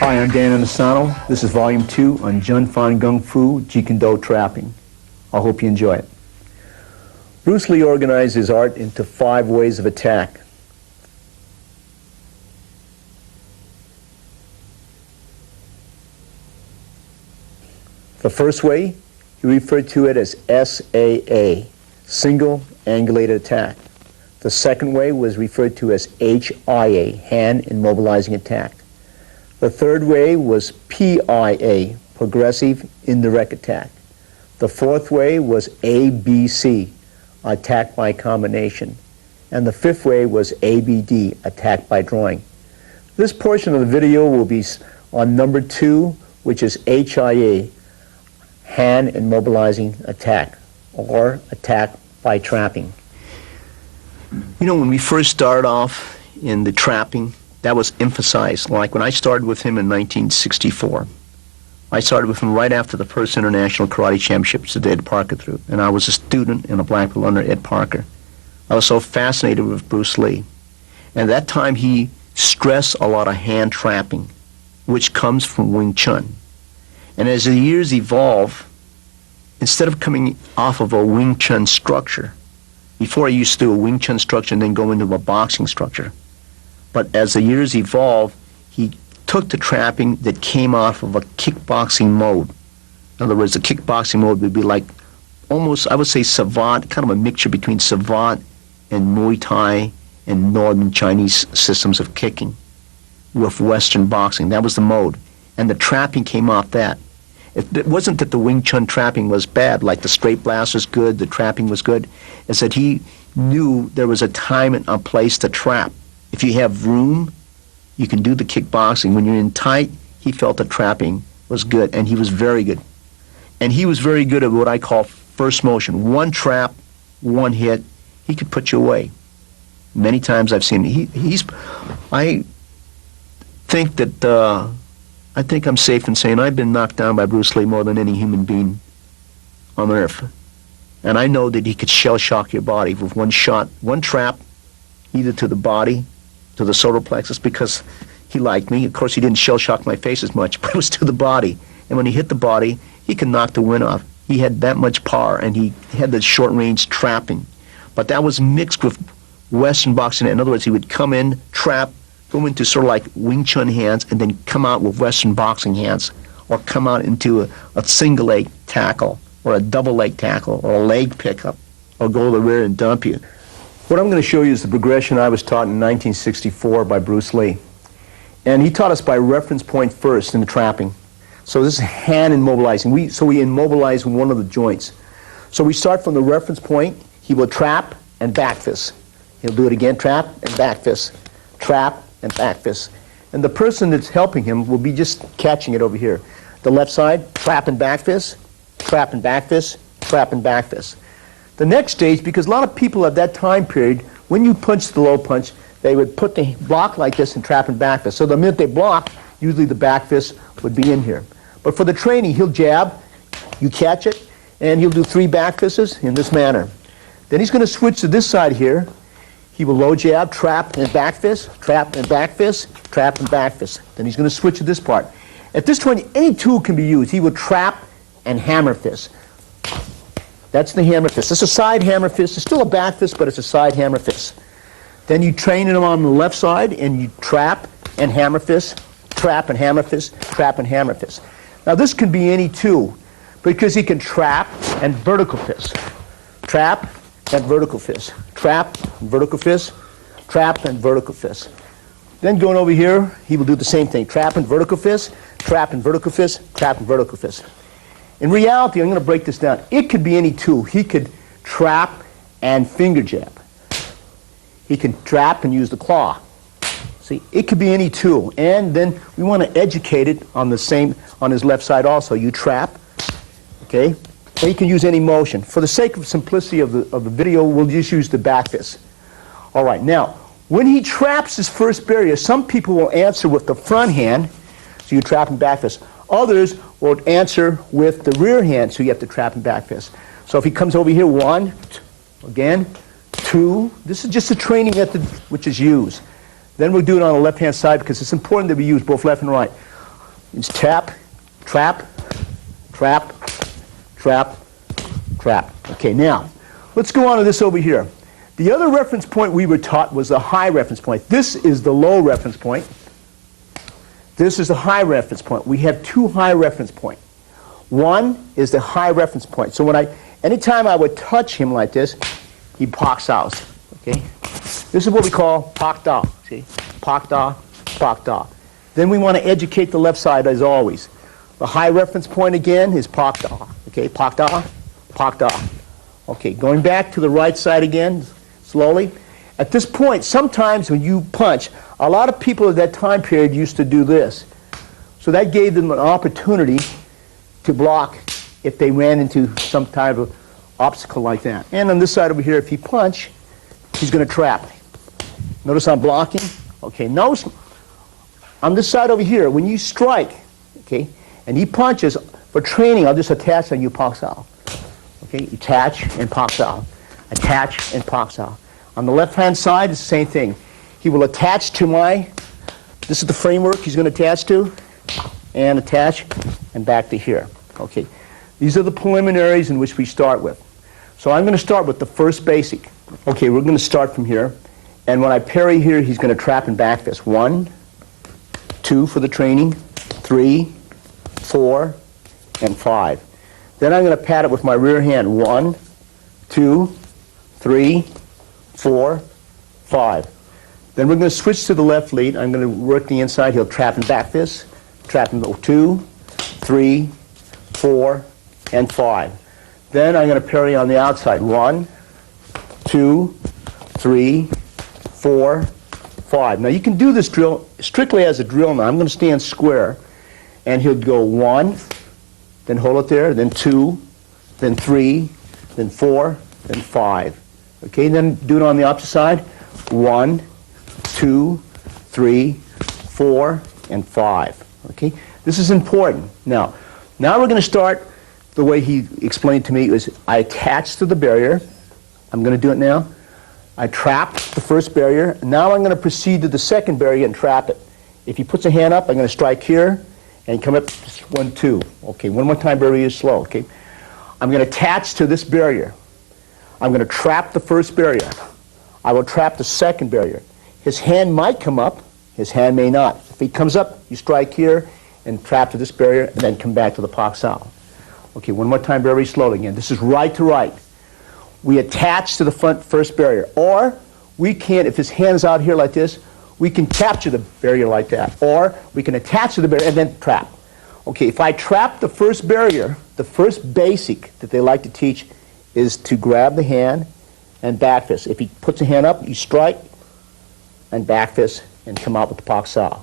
Hi, I'm Dan Anasano. This is Volume 2 on Jun Fan Gung Fu JKD Trapping. I hope you enjoy it. Bruce Lee organized his art into 5 ways of attack. The first way, he referred to it as SAA, Single Angulated Attack. The second way was referred to as HIA, Hand Immobilizing Attack. The third way was PIA, Progressive Indirect Attack. The fourth way was ABC, Attack by Combination. And the fifth way was ABD, Attack by Drawing. This portion of the video will be on number 2, which is HIA, Hand Immobilizing Attack, or Attack by Trapping. You know, when we first started off in the trapping, that was emphasized. Like when I started with him in 1964, I started with him right after the first International Karate Championships that Ed Parker threw, and I was a student and a black belt under Ed Parker. I was so fascinated with Bruce Lee. And at that time, he stressed a lot of hand trapping, which comes from Wing Chun. And as the years evolve, instead of coming off of a Wing Chun structure, before I used to do a Wing Chun structure and then go into a boxing structure, but as the years evolved, he took the trapping that came off of a kickboxing mode. In other words, the kickboxing mode would be like almost, I would say, savant, kind of a mixture between savant and Muay Thai and Northern Chinese systems of kicking with Western boxing. That was the mode. And the trapping came off that. It wasn't that the Wing Chun trapping was bad, like the straight blast was good, the trapping was good. It's that he knew there was a time and a place to trap. If you have room, you can do the kickboxing. When you're in tight, he felt the trapping was good, and he was very good. And he was very good at what I call first motion. One trap, one hit, he could put you away. Many times I've seen him. I think that, I think I'm safe in saying I've been knocked down by Bruce Lee more than any human being on earth. And I know that he could shell shock your body with one shot, one trap, either to the body, to the solar plexus, because he liked me. Of course, he didn't shell shock my face as much, but it was to the body. And when he hit the body, he could knock the wind off. He had that much power, and he had the short-range trapping. But that was mixed with Western boxing. In other words, he would come in, trap, go into sort of like Wing Chun hands, and then come out with Western boxing hands, or come out into a single leg tackle, or a double leg tackle, or a leg pickup, or go to the rear and dump you. What I'm going to show you is the progression I was taught in 1964 by Bruce Lee. And he taught us by reference point first in the trapping. So this is hand immobilizing. So we immobilize one of the joints. So we start from the reference point. He will trap and back fist. He'll do it again, trap and back fist. Trap and back fist. And the person that's helping him will be just catching it over here. The left side, trap and back fist, trap and back fist, trap and back fist. The next stage, because a lot of people at that time period, when you punch the low punch, they would put the block like this and trap and back fist. So the minute they block, usually the back fist would be in here. But for the training, he'll jab, you catch it, and he'll do 3 back fists in this manner. Then he's going to switch to this side here. He will low jab, trap and back fist, trap and back fist, trap and back fist. Then he's going to switch to this part. At this point, any tool can be used. He will trap and hammer fist. That's the hammer fist. It's a side hammer fist. It's still a back fist, but it's a side hammer fist. Then you train him on the left side, and you trap and hammer fist, trap and hammer fist, trap and hammer fist. Now this can be any tool, because he can trap and vertical fist. Trap and vertical fist. Trap and vertical fist. trap and vertical fist. Then going over here, he will do the same thing. Trap and vertical fist, trap and vertical fist, trap and vertical fist. In reality, I'm going to break this down. It could be any tool. He could trap and finger jab. He can trap and use the claw. See, it could be any tool. And then we want to educate it on the same, on his left side also. You trap, okay? And you can use any motion. For the sake of simplicity of the video, we'll just use the back fist. All right, now, when he traps his first barrier, some people will answer with the front hand, so you trap and back fist. Others will answer with the rear hand, so you have to trap and back fist. So if he comes over here, 1, again, 2. This is just a training method which is used. Then we'll do it on the left-hand side because it's important that we use both left and right. It's tap, trap, trap, trap, trap. Okay, now, let's go on to this over here. The other reference point we were taught was the high reference point. This is the low reference point. This is the high reference point. We have 2 high reference points. One is the high reference point. So anytime I would touch him like this, he poks out. Okay? This is what we call pok da. See? Pok da, pok da. Then we want to educate the left side as always. The high reference point again is pok da. Okay? Pok da, pok da. Okay, going back to the right side again, slowly. At this point, sometimes when you punch, a lot of people at that time period used to do this. So that gave them an opportunity to block if they ran into some type of obstacle like that. And on this side over here, if he punch, he's going to trap. Notice I'm blocking. Okay, notice on this side over here, when you strike, okay, and he punches, for training, I'll just attach and you poks out. Okay, attach and poks out. Attach and poks out. On the left-hand side, it's the same thing. He will attach to this is the framework he's going to attach to, and attach, and back to here. Okay, these are the preliminaries in which we start with. So I'm going to start with the first basic. Okay, we're going to start from here, and when I parry here, he's going to trap and back fist. 1, 2 for the training, 3, 4, and 5. Then I'm going to pat it with my rear hand. 1, 2, 3, 4, 5. Then we're going to switch to the left lead. I'm going to work the inside. He'll trap and back fist. Trap and 2, 3, 4, and 5. Then I'm going to parry on the outside. 1, 2, 3, 4, 5. Now you can do this drill strictly as a drill now. I'm going to stand square, and he'll go 1, then hold it there, then 2, then 3, then 4, then 5. Okay, then do it on the opposite side. 1, 2, 3, 4, and 5. Okay, this is important. Now we're going to start the way he explained to me. Is I attach to the barrier. I'm going to do it now. I trap the first barrier. Now I'm going to proceed to the second barrier and trap it. If he puts a hand up, I'm going to strike here and come up 1, 2. Okay, one more time, barrier is slow. Okay, I'm going to attach to this barrier. I'm going to trap the first barrier. I will trap the second barrier. His hand might come up. His hand may not. If he comes up, you strike here and trap to this barrier and then come back to the pok sao. Okay, one more time, very slowly again. This is right to right. We attach to the first barrier. Or we can, if his hand is out here like this, we can capture the barrier like that. Or we can attach to the barrier and then trap. Okay, if I trap the first barrier, the first basic that they like to teach is to grab the hand and back fist. If he puts a hand up, you strike and back fist and come out with the pok sao.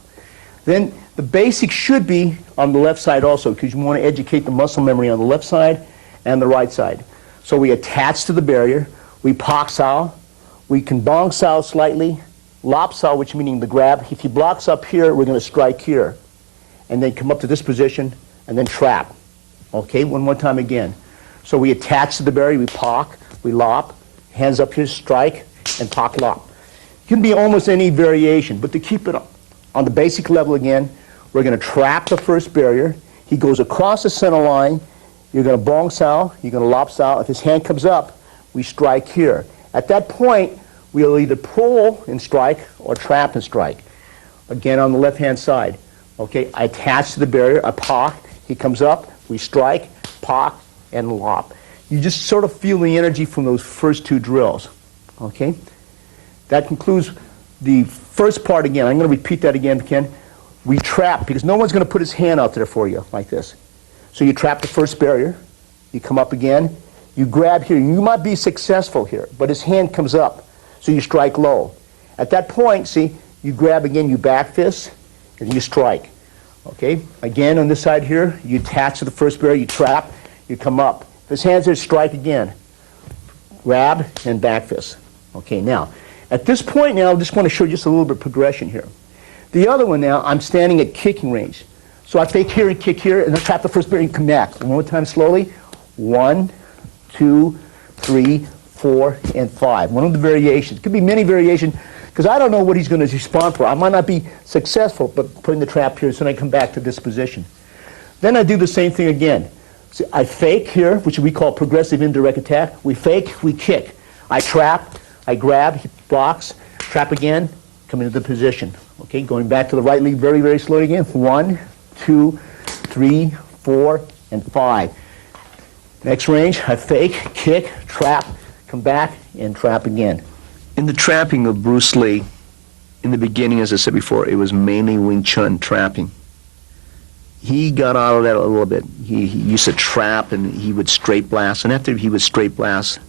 Then the basic should be on the left side also, because you want to educate the muscle memory on the left side and the right side. So we attach to the barrier, we pok sao, we can bong sao slightly, lop sao, which meaning the grab. If he blocks up here, we're going to strike here, and then come up to this position, and then trap. Okay, one more time again. So we attach to the barrier, we pok, we lop, hands up here, strike, and pok lop. It can be almost any variation, but to keep it on the basic level again, we're going to trap the first barrier. He goes across the center line. You're going to bong sao, you're going to lop sao. If his hand comes up, we strike here. At that point, we'll either pull and strike or trap and strike. Again, on the left-hand side. Okay, I attach to the barrier, I pok, he comes up, we strike, pok, and lop. You just sort of feel the energy from those first 2 drills. Okay? That concludes the first part again, I'm going to repeat that again, Ken. We trap, because no one's going to put his hand out there for you like this. So you trap the first barrier, you come up again, you grab here. You might be successful here, but his hand comes up, so you strike low. At that point, see, you grab again, you back fist, and you strike. Okay, again on this side here, you attach to the first barrier, you trap, you come up. If his hand's there, strike again. Grab and back fist. Okay, now, at this point now, I just want to show you just a little bit of progression here. The other one now, I'm standing at kicking range. So I fake here and kick here, and then trap the first barrier and come back. One more time slowly. 1, 2, 3, 4, and 5. One of the variations. Could be many variations, because I don't know what he's going to respond for. I might not be successful, but putting the trap here, so then I come back to this position. Then I do the same thing again. So I fake here, which we call progressive indirect attack. We fake, we kick. I trap, I grab, he blocks, trap again, come into the position. Okay, going back to the right lead very, very slowly again. 1, 2, 3, 4, and 5. Next range, I fake, kick, trap, come back, and trap again. In the trapping of Bruce Lee, in the beginning, as I said before, it was mainly Wing Chun trapping. He got out of that a little bit. He used to trap, and he would straight blast. And after he would straight blast,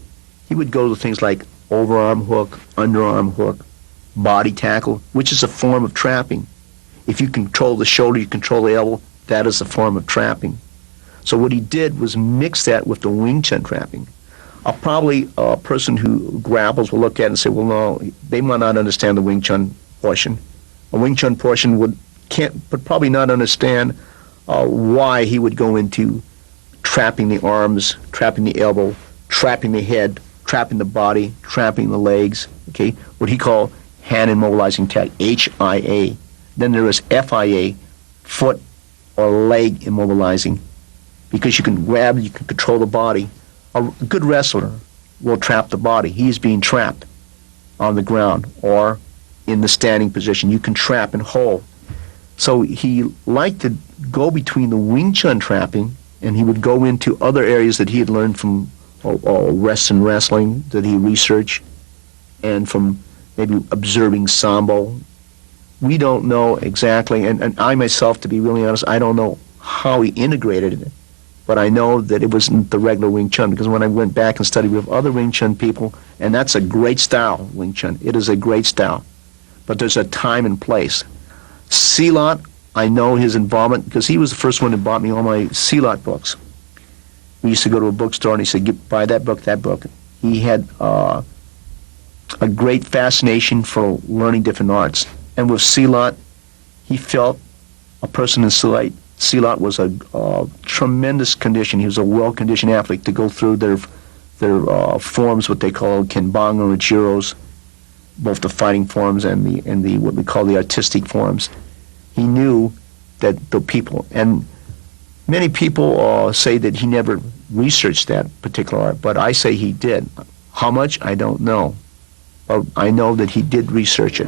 he would go to things like overarm hook, underarm hook, body tackle, which is a form of trapping. If you control the shoulder, you control the elbow, that is a form of trapping. So what he did was mix that with the Wing Chun trapping. Probably a person who grapples will look at it and say, well, no, they might not understand the Wing Chun portion. A Wing Chun portion would probably not understand why he would go into trapping the arms, trapping the elbow, trapping the head, trapping the body, trapping the legs, okay? What he called hand immobilizing attack, HIA. Then there is FIA, foot or leg immobilizing, because you can grab, you can control the body. A good wrestler will trap the body. He's being trapped on the ground or in the standing position. You can trap and hold. So he liked to go between the Wing Chun trapping, and he would go into other areas that he had learned from wrestling that he researched, and from maybe observing Sambo. We don't know exactly, and I myself, to be really honest, I don't know how he integrated it, but I know that it wasn't the regular Wing Chun, because when I went back and studied with other Wing Chun people, and that's a great style, Wing Chun. It is a great style, but there's a time and place. Silat, I know his involvement, because he was the first one who bought me all my Silat books. We used to go to a bookstore, and he said, buy that book, that book. He had a great fascination for learning different arts. And with Silat, he felt a person in Silat was a tremendous condition. He was a well-conditioned athlete to go through their forms, what they call Kenbang or Jiros, both the fighting forms and the what we call the artistic forms. He knew that the people, and many people say that he never researched that particular art, but I say he did. How much, I don't know. But I know that he did research it.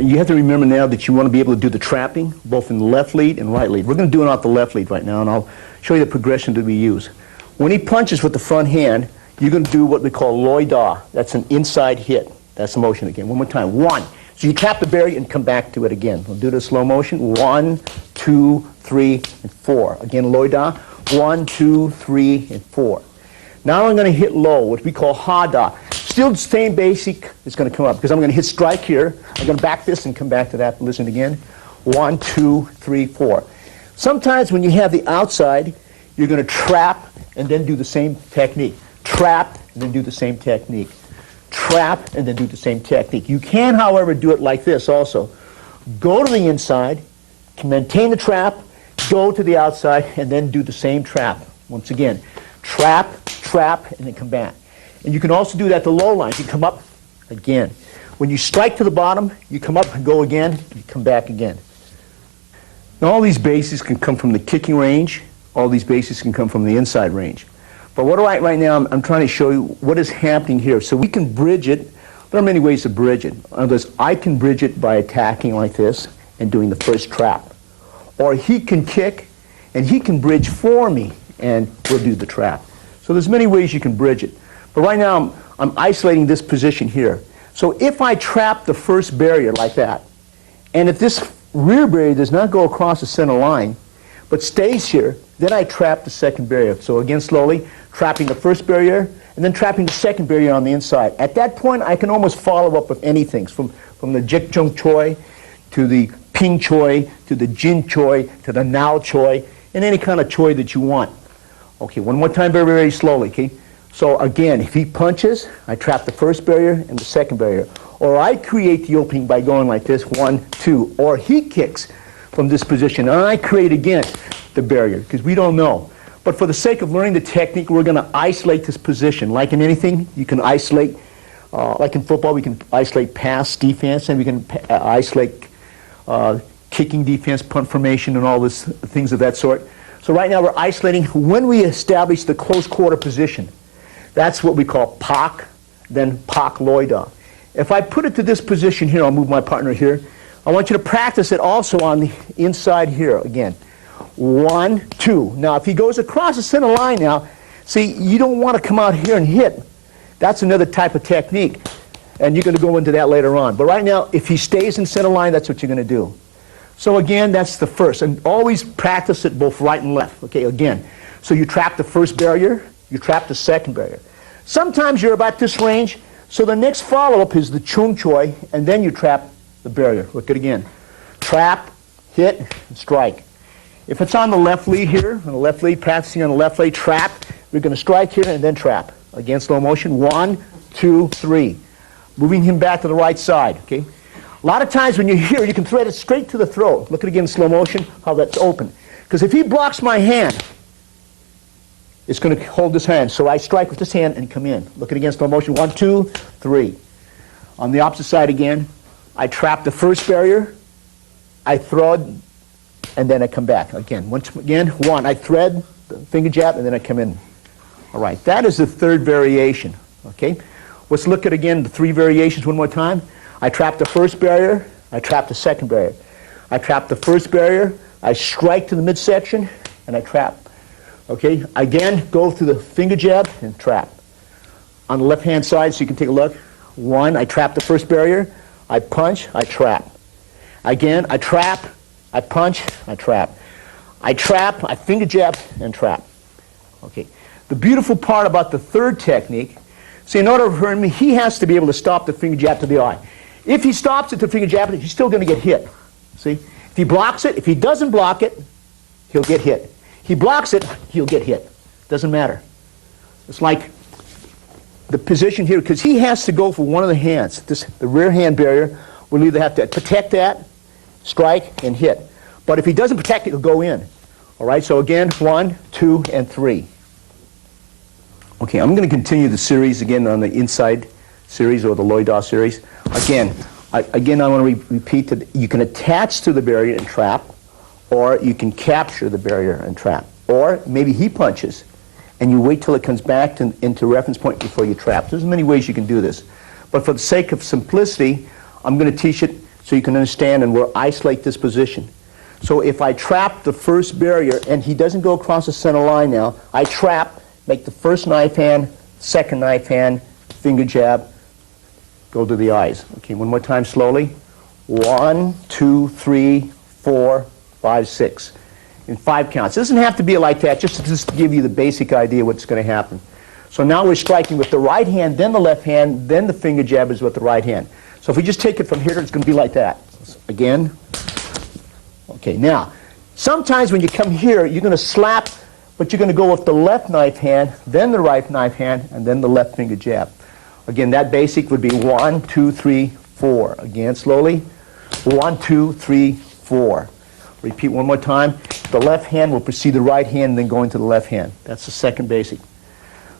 You have to remember now that you want to be able to do the trapping, both in the left lead and right lead. We're going to do it off the left lead right now, and I'll show you the progression that we use. When he punches with the front hand, you're going to do what we call loi da. That's an inside hit. That's the motion again. One more time. 1. So you tap the barrier and come back to it again. We'll do the slow motion. 1, 2, 3, and 4. Again, loi da. 1, 2, 3, and 4. Now I'm going to hit low, what we call ha da. Still the same basic is going to come up, because I'm going to hit strike here. I'm going to back this and come back to that. Listen again. 1, 2, 3, 4. Sometimes when you have the outside, you're going to trap and then do the same technique. Trap and then do the same technique. Trap and then do the same technique. You can, however, do it like this also. Go to the inside, maintain the trap, go to the outside, and then do the same trap. Once again, trap, trap, and then come back. And you can also do that to low lines. You come up again. When you strike to the bottom, you come up and go again, you come back again. Now all these bases can come from the kicking range. All these bases can come from the inside range. But what right now, I'm trying to show you what is happening here. So we can bridge it. There are many ways to bridge it. In other words, I can bridge it by attacking like this and doing the first trap. Or he can kick, and he can bridge for me and we'll do the trap. So there's many ways you can bridge it. But right now, I'm isolating this position here. So if I trap the first barrier like that, and if this rear barrier does not go across the center line, but stays here, then I trap the second barrier. So again, slowly, trapping the first barrier, and then trapping the second barrier on the inside. At that point, I can almost follow up with anything, from the Jik Chung Choi, to the Ping Choi, to the Jin Choi, to the Nao Choi, and any kind of Choi that you want. Okay, one more time, very, very slowly, okay? So again, if he punches, I trap the first barrier and the second barrier. Or I create the opening by going like this, 1, 2. Or he kicks from this position, and I create again the barrier, because we don't know. But for the sake of learning the technique, we're going to isolate this position. Like in anything, you can isolate, like in football, we can isolate pass defense, and we can isolate kicking defense, punt formation, and all this things of that sort. So right now we're isolating when we establish the close quarter position. That's what we call Pak, then Pak Loida. If I put it to this position here, I'll move my partner here. I want you to practice it also on the inside here again. 1, 2. Now if he goes across the center line now, see, you don't want to come out here and hit. That's another type of technique. And you're going to go into that later on. But right now, if he stays in center line, that's what you're going to do. So again, that's the first. And always practice it both right and left. Okay, again. So you trap the first barrier, you trap the second barrier. Sometimes you're about this range, so the next follow-up is the Chung Choi, and then you trap the barrier. Look at it again. Trap, hit, and strike. If it's on the left lead here, on the left lead, practicing on the left lead, trap, we're going to strike here and then trap. Again, slow motion. 1, 2, 3. Moving him back to the right side, okay? A lot of times when you're here, you can thread it straight to the throat. Look at it again in slow motion, how that's open. Because if he blocks my hand, it's going to hold this hand. So I strike with this hand and come in. Look at it again, slow motion. 1, 2, 3. On the opposite side again, I trap the first barrier, I thread, and then I come back. Again, once again, 1, I thread, the finger jab, and then I come in. All right, that is the third variation, okay? Let's look at, again, the 3 variations one more time. I trap the first barrier, I trap the second barrier. I trap the first barrier, I strike to the midsection, and I trap. Okay, again, go through the finger jab and trap. On the left-hand side, so you can take a look. 1, I trap the first barrier, I punch, I trap. Again, I trap, I punch, I trap. I trap, I finger jab, and trap. Okay, the beautiful part about the third technique, see, in order for him, he has to be able to stop the finger jab to the eye. If he stops it to finger jab, he's still going to get hit. See? If he blocks it, if he doesn't block it, he'll get hit. He blocks it, he'll get hit. Doesn't matter. It's like the position here, because he has to go for one of the hands. The rear hand barrier will either have to protect that, strike, and hit. But if he doesn't protect it, he'll go in. All right, so again, 1, 2, and 3. Okay, I'm going to continue the series again on the inside series or the Loida series. Again, I want to repeat that you can attach to the barrier and trap, or you can capture the barrier and trap. Or maybe he punches, and you wait till it comes back into reference point before you trap. There's many ways you can do this. But for the sake of simplicity, I'm going to teach it so you can understand, and we'll isolate this position. So if I trap the first barrier, and he doesn't go across the center line now, I trap, make the first knife hand, second knife hand, finger jab, go to the eyes. Okay, one more time slowly. 1, 2, 3, 4, 5, 6. In 5 counts. It doesn't have to be like that, just to give you the basic idea what's going to happen. So now we're striking with the right hand, then the left hand, then the finger jab is with the right hand. So if we just take it from here, it's going to be like that. Again. Okay, now, sometimes when you come here, you're going to slap, but you're going to go with the left knife hand, then the right knife hand, and then the left finger jab. Again, that basic would be 1, 2, 3, 4. Again, slowly. 1, 2, 3, 4. Repeat one more time. The left hand will precede the right hand and then go into the left hand. That's the second basic.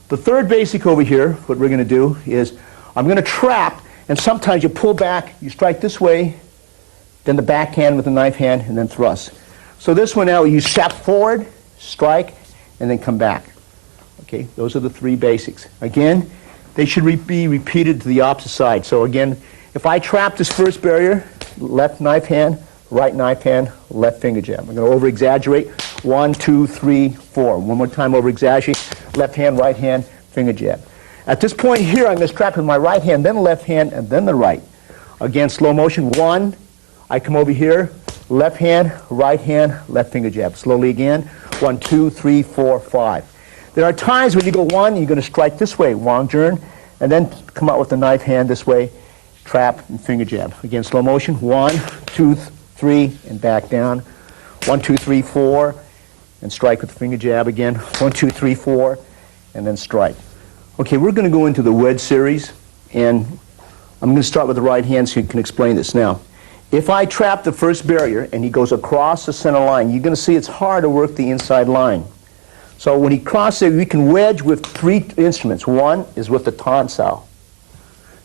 The third basic over here, what we're going to do is I'm going to trap, and sometimes you pull back, you strike this way, then the back hand with the knife hand, and then thrust. So this one now, you step forward, strike, and then come back. Okay, those are the 3 basics. Again, they should be repeated to the opposite side. So again, if I trap this first barrier, left knife hand, right knife hand, left finger jab. I'm going to over-exaggerate. 1, 2, 3, 4. One more time over exaggerate. Left hand, right hand, finger jab. At this point here, I'm going to strap with my right hand, then the left hand, and then the right. Again, slow motion. 1, I come over here, left hand, left finger jab. Slowly again. 1, 2, 3, 4, 5. There are times when you go 1, you're going to strike this way, Wang Jern, and then come out with the knife hand this way, trap and finger jab. Again, slow motion. 1, 2, 3, and back down. 1, 2, 3, 4, and strike with the finger jab again. 1, 2, 3, 4, and then strike. Okay, we're going to go into the wedge series, and I'm going to start with the right hand so you can explain this. Now, if I trap the first barrier and he goes across the center line, you're going to see it's hard to work the inside line. So when he crosses it, we can wedge with 3 instruments. One is with the tan sao.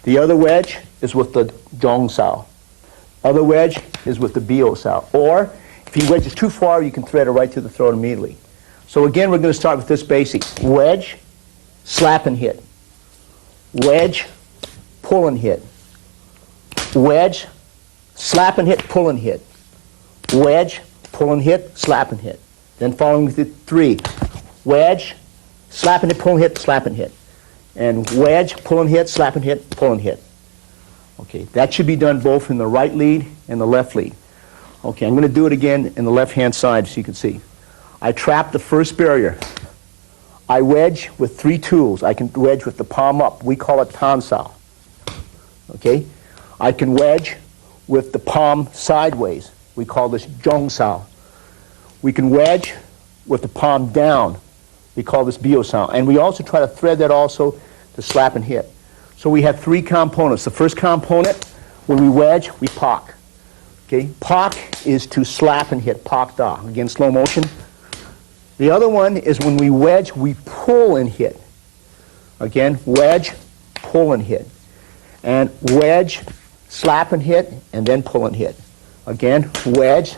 The other wedge is with the zhong sao. Other wedge is with the bio sao. Or if he wedges too far, you can thread it right to the throat immediately. So again, we're going to start with this basic. Wedge, slap and hit. Wedge, pull and hit. Wedge, slap and hit, pull and hit. Wedge, pull and hit, slap and hit. Then following with the 3. Wedge, slap and hit, pull and hit, slap and hit. And wedge, pull and hit, slap and hit, pull and hit. Okay, that should be done both in the right lead and the left lead. Okay, I'm going to do it again in the left-hand side so you can see. I trap the first barrier. I wedge with 3 tools. I can wedge with the palm up. We call it tan sao. Okay? I can wedge with the palm sideways. We call this zhong sao. We can wedge with the palm down. We call this bio sao. And we also try to thread that also to slap and hit. So we have 3 components. The first component, when we wedge, we pak. Okay? Pak is to slap and hit. Pak da. Again, slow motion. The other one is when we wedge, we pull and hit. Again, wedge, pull and hit. And wedge, slap and hit, and then pull and hit. Again, wedge,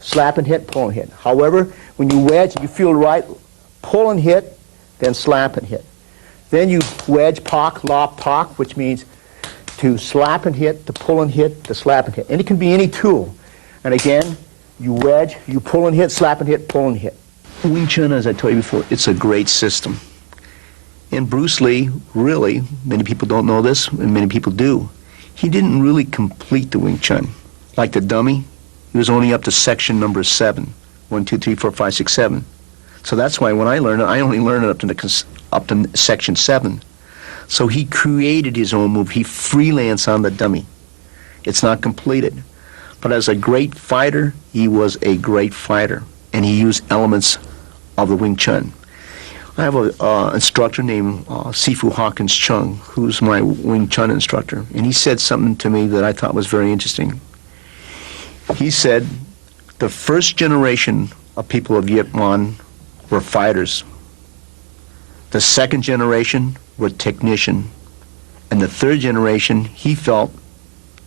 slap and hit, pull and hit. However, when you wedge, you feel right, pull and hit, then slap and hit. Then you wedge, pak, lop, tak, which means to slap and hit, to pull and hit, to slap and hit. And it can be any tool. And again, you wedge, you pull and hit, slap and hit, pull and hit. Wing Chun, as I told you before, it's a great system. And Bruce Lee, really, many people don't know this, and many people do, he didn't really complete the Wing Chun. Like the dummy, he was only up to section number 7. 1, 2, 3, 4, 5, 6, 7. So that's why when I learned it, I only learned it up to section 7. So he created his own move. He freelanced on the dummy. It's not completed. But as a great fighter, he was a great fighter. And he used elements of the Wing Chun. I have an instructor named Sifu Hawkins Chung, who's my Wing Chun instructor, and he said something to me that I thought was very interesting. He said the first generation of people of Viet Minh were fighters. The second generation were technicians. And the third generation, he felt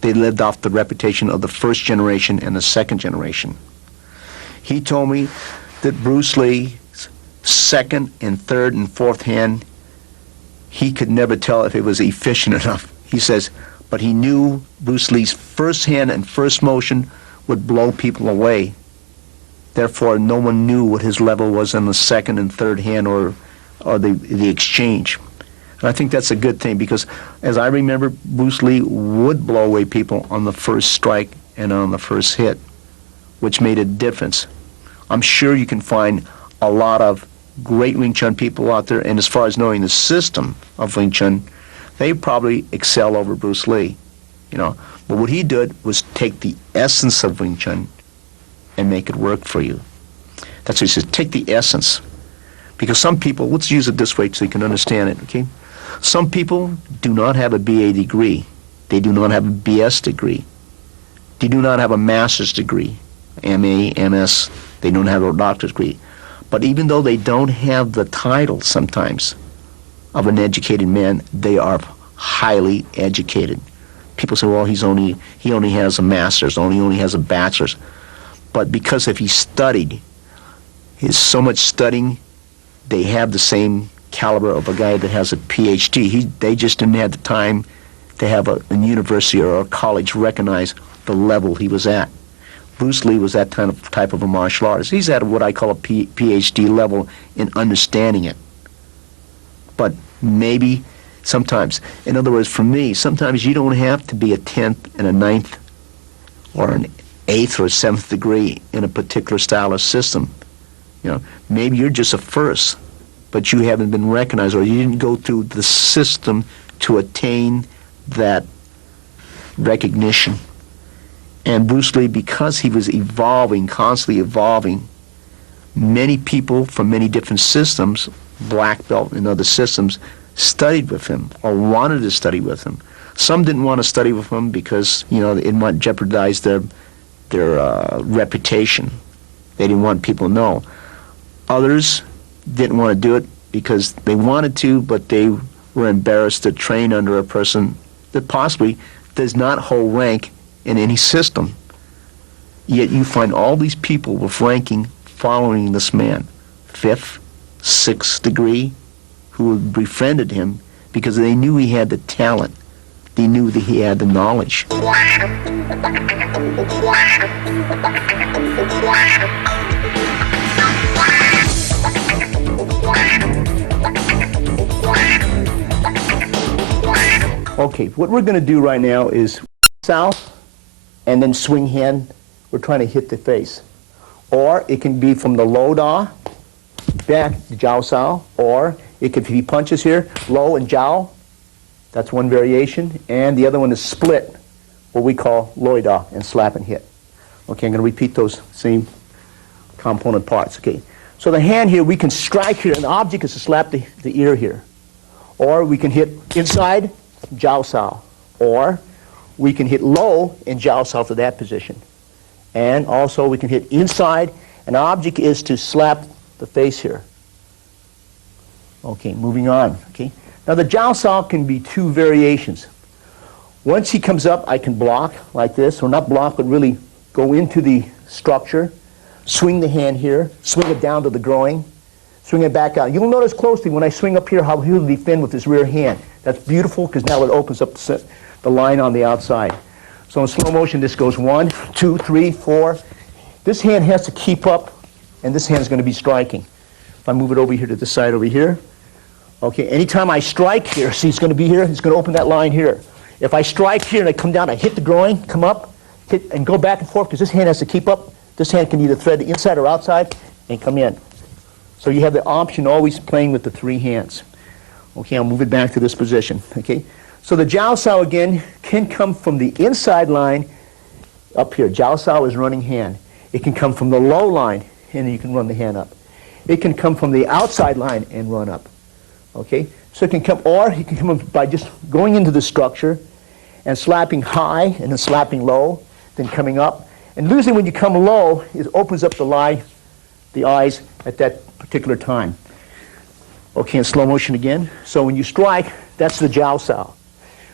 they lived off the reputation of the first generation and the second generation. He told me that Bruce Lee's second and third and fourth hand, he could never tell if it was efficient enough. He says, but he knew Bruce Lee's first hand and first motion would blow people away. Therefore, no one knew what his level was in the second and third hand or the exchange. And I think that's a good thing because, as I remember, Bruce Lee would blow away people on the first strike and on the first hit, which made a difference. I'm sure you can find a lot of great Wing Chun people out there, and as far as knowing the system of Wing Chun, they probably excel over Bruce Lee, you know. But what he did was take the essence of Wing Chun and make it work for you. That's what he says, take the essence. Because some people, let's use it this way so you can understand it, okay? Some people do not have a BA degree. They do not have a BS degree. They do not have a master's degree, MA, MS. They don't have a doctor's degree. But even though they don't have the title sometimes of an educated man, they are highly educated. People say, well, he only has a master's, he only has a bachelor's. But because if he studied, he's so much studying, they have the same caliber of a guy that has a PhD. They just didn't have the time to have a university or a college recognize the level he was at. Bruce Lee was that type of a martial artist. He's at what I call a PhD level in understanding it. But maybe sometimes, in other words, for me, sometimes you don't have to be a 10th and a 9th or an 8th or a 7th degree in a particular style of system. You know, maybe you're just a first, but you haven't been recognized, or you didn't go through the system to attain that recognition. And Bruce Lee, because he was evolving, constantly evolving, many people from many different systems, black belt and other systems, studied with him or wanted to study with him. Some didn't want to study with him because, you know, it might jeopardize their reputation. They didn't want people to know. Others didn't want to do it because they wanted to, but they were embarrassed to train under a person that possibly does not hold rank in any system. Yet you find all these people with ranking following this man, 5th, 6th degree, who befriended him because they knew he had the talent. They knew that he had the knowledge. Okay, what we're going to do right now is south and then swing hand. We're trying to hit the face. Or it can be from the low da, back to jiao sao, or it could be punches here, low and jiao. That's one variation. And the other one is split, what we call loi da, and slap and hit. Okay, I'm going to repeat those same component parts. Okay, so the hand here, we can strike here, and the object is to slap the ear here. Or we can hit inside, jiao sao. Or we can hit low and jiao sao to that position. And also we can hit inside, and the object is to slap the face here. Okay, moving on. Okay, now the jiao sao can be two variations. Once he comes up, I can block like this, or not block, but really go into the structure, swing the hand here, swing it down to the groin, swing it back out. You'll notice closely when I swing up here how he'll defend with his rear hand. That's beautiful because now it opens up the line on the outside. So in slow motion, this goes 1, 2, 3, 4. This hand has to keep up, and this hand is going to be striking. If I move it over here to this side over here, okay, anytime I strike here, see it's going to be here, it's going to open that line here. If I strike here and I come down, I hit the groin, come up, hit, and go back and forth because this hand has to keep up. This hand can either thread the inside or outside and come in. So you have the option always playing with the three hands. Okay, I'll move it back to this position. Okay, so the jiao sao again can come from the inside line up here. Jiao sao is running hand. It can come from the low line and you can run the hand up. It can come from the outside line and run up. Okay, so it can come, or he can come by just going into the structure and slapping high and then slapping low, then coming up. And usually when you come low, it opens up the eyes at that particular time. Okay, in slow motion again. So when you strike, that's the jiao sao.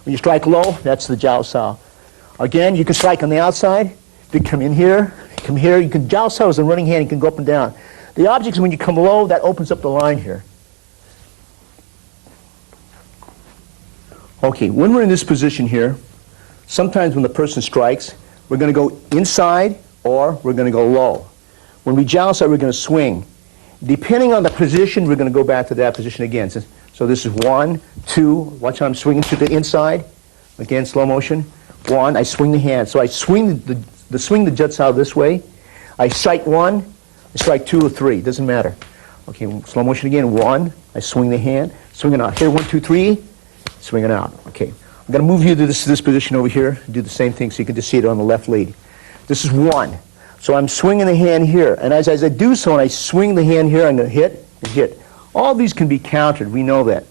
When you strike low, that's the jiao sao. Again, you can strike on the outside. You come in here, come here. You can, jiao sao is a running hand. You can go up and down. The object is when you come low, that opens up the line here. Okay, when we're in this position here, sometimes when the person strikes, we're going to go inside or we're going to go low. When we jiao sao, we're going to swing. Depending on the position, we're going to go back to that position again. So this is 1, 2, watch how I'm swinging to the inside. Again, slow motion. 1, I swing the hand. So I swing the jiao sao this way. I strike 1, I strike 2 or 3, doesn't matter. Okay, slow motion again. 1, I swing the hand, swing it out. Here, 1, 2, 3, swing it out. Okay, I'm going to move you to this position over here, do the same thing so you can just see it on the left lead. This is 1. So I'm swinging the hand here, and as I do so, and I swing the hand here, I'm going to hit and hit. All these can be countered, we know that.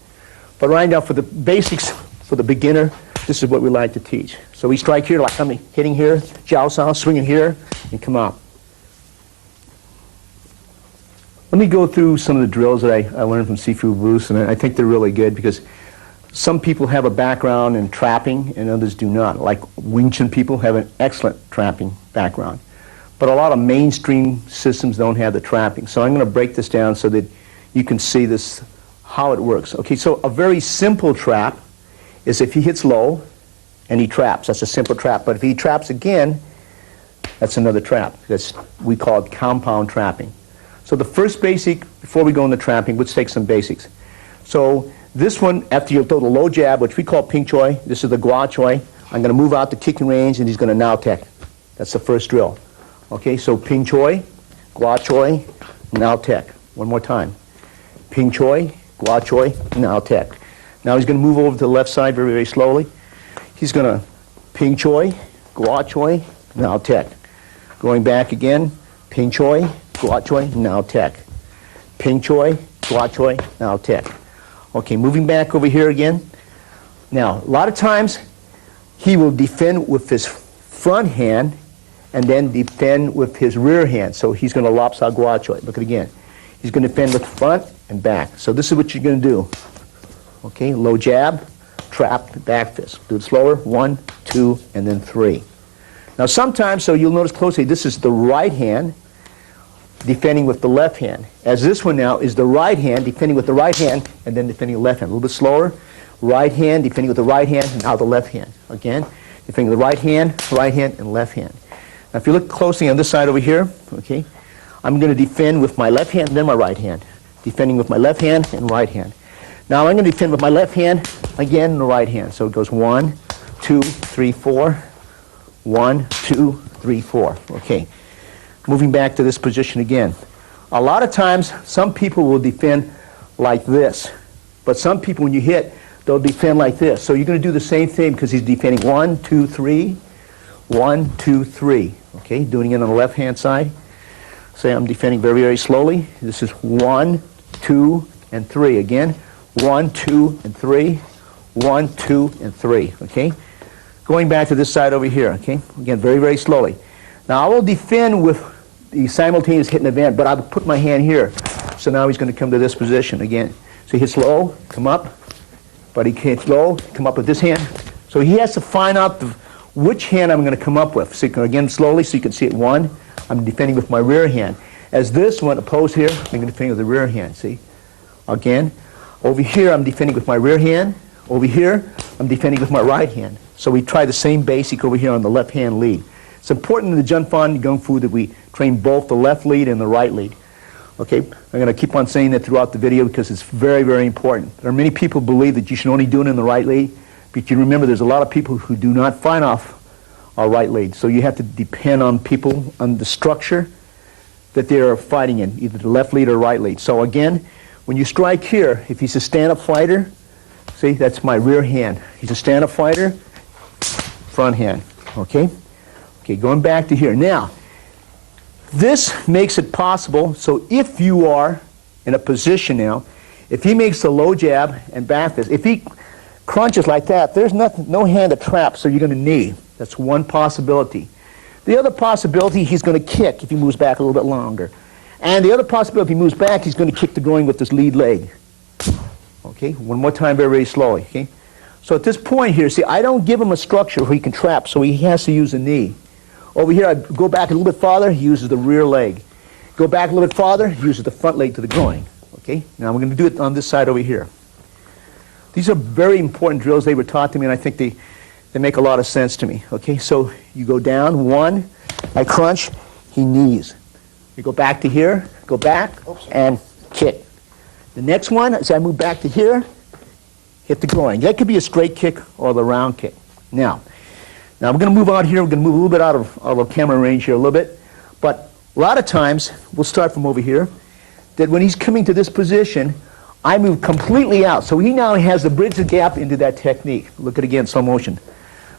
But right now, for the basics, for the beginner, this is what we like to teach. So we strike here, like I'm hitting here, jiao sao, swinging here, and come out. Let me go through some of the drills that I learned from Sifu Bruce, and I think they're really good because some people have a background in trapping and others do not. Like Wing Chun people have an excellent trapping background. But a lot of mainstream systems don't have the trapping. So I'm going to break this down so that you can see this, how it works. Okay, so a very simple trap is if he hits low and he traps. That's a simple trap. But if he traps again, That's another trap. We call it compound trapping. So the first basic, before we go into trapping, let's take some basics. So this one, after you throw the low jab, which we call ping choi, this is the gua choi. I'm going to move out the kicking range, and he's going to now tech. That's the first drill. Okay, so ping choi, gua choi, now tech. One more time. Ping choi, gua choi, now tech. Now he's going to move over to the left side very, very slowly. He's going to ping choi, gua choi, now tech. Going back again, ping choi, gua choi, now tech. Ping choi, gua choi, now tech. Okay, moving back over here again. Now, a lot of times, he will defend with his front hand and then defend with his rear hand. So he's going to lopsa gua choi. Look at it again. He's going to defend with front and back. So this is what you're going to do. Okay, low jab, trap, back fist. Do it slower. 1, 2, and then 3. Now sometimes, so you'll notice closely, this is the right hand defending with the left hand. As this one now is the right hand defending with the right hand and then defending the left hand. A little bit slower. Right hand defending with the right hand and now the left hand. Again, defending with the right hand, and left hand. Now if you look closely on this side over here, okay, I'm going to defend with my left hand and then my right hand. Defending with my left hand and right hand. Now I'm going to defend with my left hand again and the right hand. So it goes 1, 2, 3, 4. 1, 2, 3, 4. Okay. Moving back to this position again. A lot of times, some people will defend like this. But some people, when you hit, they'll defend like this. So you're going to do the same thing because he's defending 1, 2, 3. 1, 2, 3. Okay, doing it on the left-hand side. Say I'm defending very, very slowly. This is 1, 2, and 3. Again, 1, 2, and 3. 1, 2, and 3. Okay? Going back to this side over here, okay? Again, very, very slowly. Now, I will defend with the simultaneous hit and event, but I'll put my hand here. So now he's going to come to this position again. So he hits low, come up, but he hits low, come up with this hand. So he has to find out which hand I'm going to come up with. So again, slowly, so you can see it. 1, I'm defending with my rear hand. As this one, opposed here, I'm going to defend with the rear hand, see? Again, over here, I'm defending with my rear hand. Over here, I'm defending with my right hand. So we try the same basic over here on the left hand lead. It's important in the Jun Fan Gung Fu that we train both the left lead and the right lead. Okay, I'm going to keep on saying that throughout the video because it's very, very important. There are many people who believe that you should only do it in the right lead, but you remember there's a lot of people who do not fight off our right lead. So you have to depend on people, on the structure that they are fighting in, either the left lead or right lead. So again, when you strike here, if he's a stand-up fighter, see, that's my rear hand. He's a stand-up fighter, front hand, okay? Okay, going back to here. Now, this makes it possible, so if you are in a position now, if he makes the low jab and back fist, if he crunches like that, there's no hand to trap, so you're going to knee. That's one possibility. The other possibility, he's going to kick if he moves back a little bit longer. And the other possibility, if he moves back, he's going to kick the groin with his lead leg. Okay, one more time, very, very slowly. Okay, so at this point here, see, I don't give him a structure where he can trap, so he has to use a knee. Over here, I go back a little bit farther, he uses the rear leg. Go back a little bit farther, he uses the front leg to the groin. Okay, now we're going to do it on this side over here. These are very important drills. They were taught to me, and I think they make a lot of sense to me. Okay, so you go down, 1, I crunch, he knees. You go back to here, go back, and kick. The next one, as I move back to here, hit the groin. That could be a straight kick or the round kick. Now we're going to move out here. We're going to move a little bit out of camera range here a little bit. But a lot of times, we'll start from over here, that when he's coming to this position, I move completely out. So he now has to bridge the gap into that technique. Look at it again, slow motion.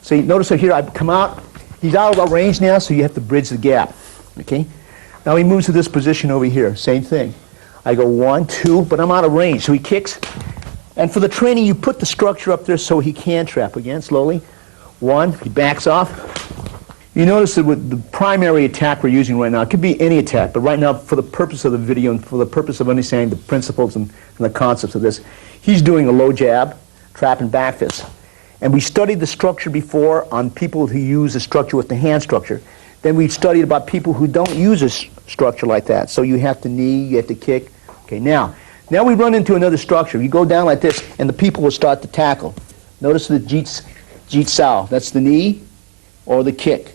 So you notice here, I come out. He's out of range now, so you have to bridge the gap. Okay? Now he moves to this position over here. Same thing. I go 1, 2, but I'm out of range. So he kicks. And for the training, you put the structure up there so he can trap. Again, slowly. 1, he backs off. You notice that with the primary attack we're using right now, it could be any attack, but right now, for the purpose of the video and for the purpose of understanding the principles and the concepts of this, he's doing a low jab, trap, and back fist. And we studied the structure before on people who use the structure with the hand structure. Then we studied about people who don't use a structure like that. So you have to knee, you have to kick. Okay, now we run into another structure. You go down like this, and the people will start to tackle. Notice the Jeet Sao. That's the knee or the kick.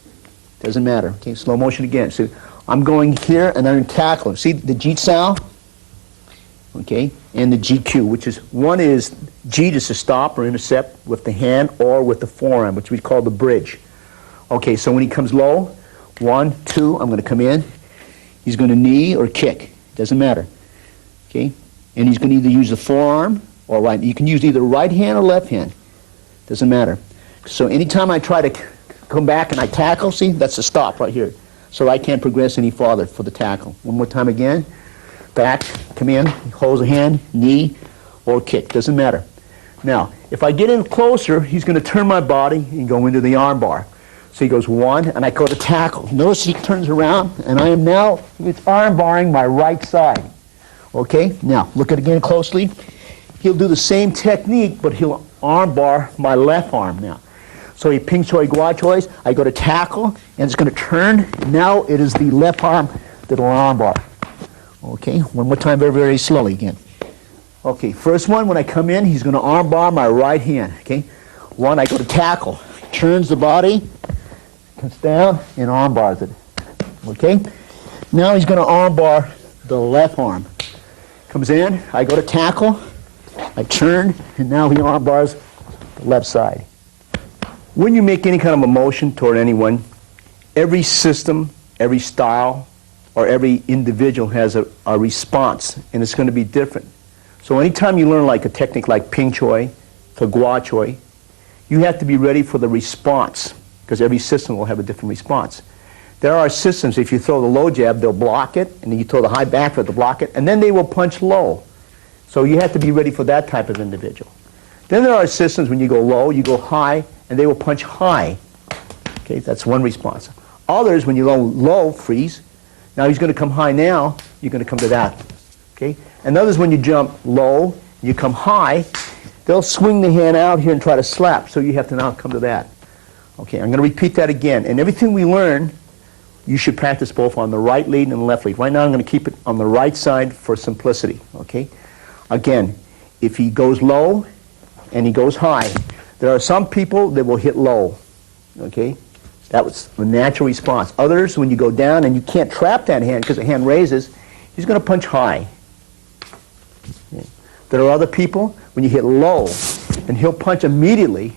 Doesn't matter. Okay, slow motion again. So I'm going here and I'm tackling. See the G sound? Okay, and the GQ, which is, one is G just to stop or intercept with the hand or with the forearm, which we call the bridge. Okay, so when he comes low, 1, 2, I'm going to come in. He's going to knee or kick. Doesn't matter. Okay, and he's going to either use the forearm or right. You can use either right hand or left hand. Doesn't matter. So anytime I try to come back and I tackle, see, that's a stop right here. So I can't progress any farther for the tackle. One more time again. Back, come in, holds a hand, knee, or kick. Doesn't matter. Now, if I get in closer, he's going to turn my body and go into the arm bar. So he goes 1, and I go to tackle. Notice he turns around, and I am now arm barring my right side. Okay? Now, look at it again closely. He'll do the same technique, but he'll arm bar my left arm now. So he ping choi gua chois, I go to tackle, and it's going to turn. Now it is the left arm that will arm bar. Okay, one more time, very, very slowly again. Okay, first one, when I come in, he's going to arm bar my right hand. Okay, 1, I go to tackle, turns the body, comes down, and arm bars it. Okay, now he's going to arm bar the left arm. Comes in, I go to tackle, I turn, and now he arm bars the left side. When you make any kind of a motion toward anyone, every system, every style, or every individual has a response, and it's going to be different. So anytime you learn like a technique like ping choi, to gua choi, you have to be ready for the response, because every system will have a different response. There are systems, if you throw the low jab, they'll block it, and then you throw the high back foot to block it, and then they will punch low. So you have to be ready for that type of individual. Then there are systems when you go low, you go high, and they will punch high. Okay, that's one response. Others, when you go low, freeze. Now he's going to come high now, you're going to come to that. Okay? And others, when you jump low, you come high, they'll swing the hand out here and try to slap, so you have to now come to that. Okay, I'm going to repeat that again. And everything we learn, you should practice both on the right lead and the left lead. Right now I'm going to keep it on the right side for simplicity. Okay? Again, if he goes low and he goes high, there are some people that will hit low. Okay? That was a natural response. Others, when you go down and you can't trap that hand because the hand raises, he's going to punch high. Okay. There are other people, when you hit low and he'll punch immediately,